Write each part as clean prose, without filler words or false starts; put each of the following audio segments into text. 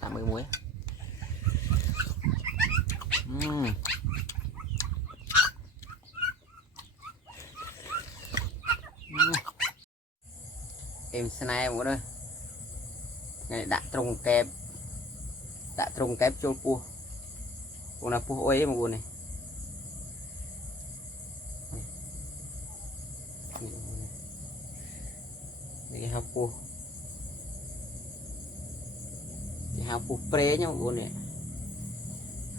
30 muối. Em snai một đây ngày đã trùng kẹp cho cua con là cua ấy mà cua này để học cua pre nhá cua này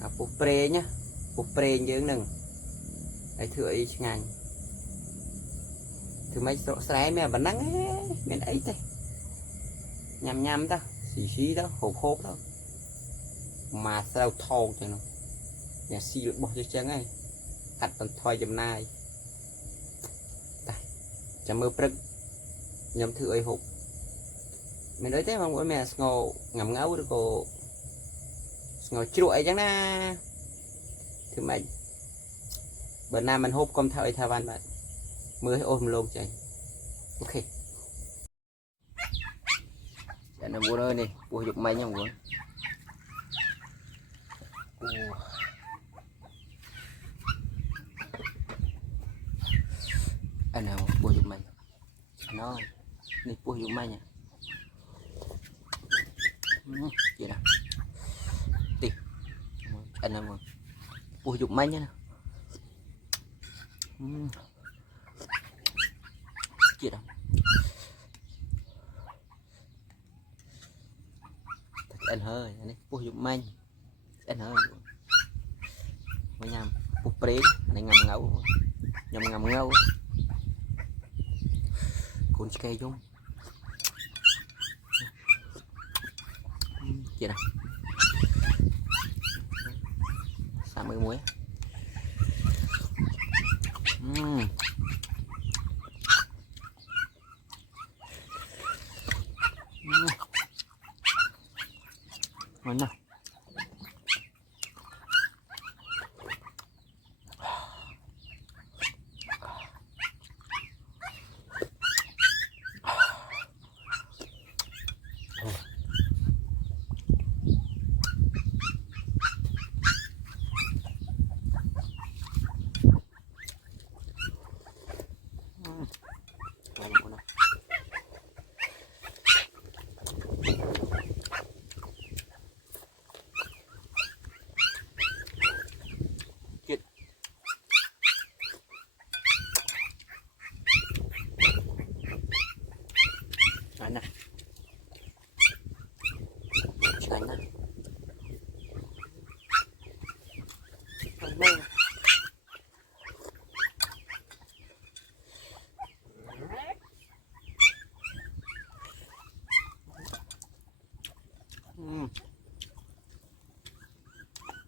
học cua pre nhá cua pre dưới nừng ấy thưa ấy ngành thứ mấy số sái mẹ vẫn nắng bên ấy thế nhằm ta xí đó hộp đó mà sao thâu thì nó nhà xì được bỏ cho trắng ấy hạt còn thôi chấm nai chấm mơ prực nhầm thử ấy hộp mình nói thế mà mỗi mẹ ngồi ngắm ngấu được cô ngồi chuỗi chẳng na thứ mấy bữa nay mình hộp con thời thà văn bạn mới ôm luôn chạy ok chạy nó mua nơi này mua dục máy nhau muốn anh nào mua dục máy nó này mua dục máy nha vậy nào tìm anh nào mua dục máy nhá chị đâu anh hơi anh ấy bùi dụng manh anh hơi mới nhầm bục prế này ngầm ngấu con cây dung chị nào 30 muối. Ngon nào. Nè đánh nè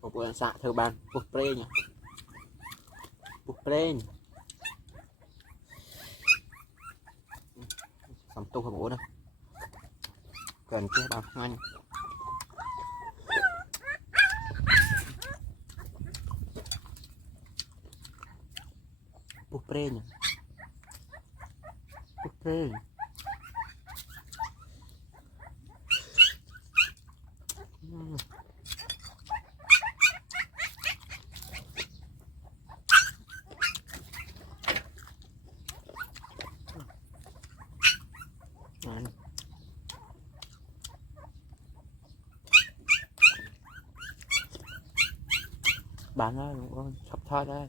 một bữa xạ thơ bàn bột pre nhỉ bột pre xong tu không ổn đâu cần cái bao nhanh bột pre nhỉ bột pre bán ra đúng không sắp thoát đây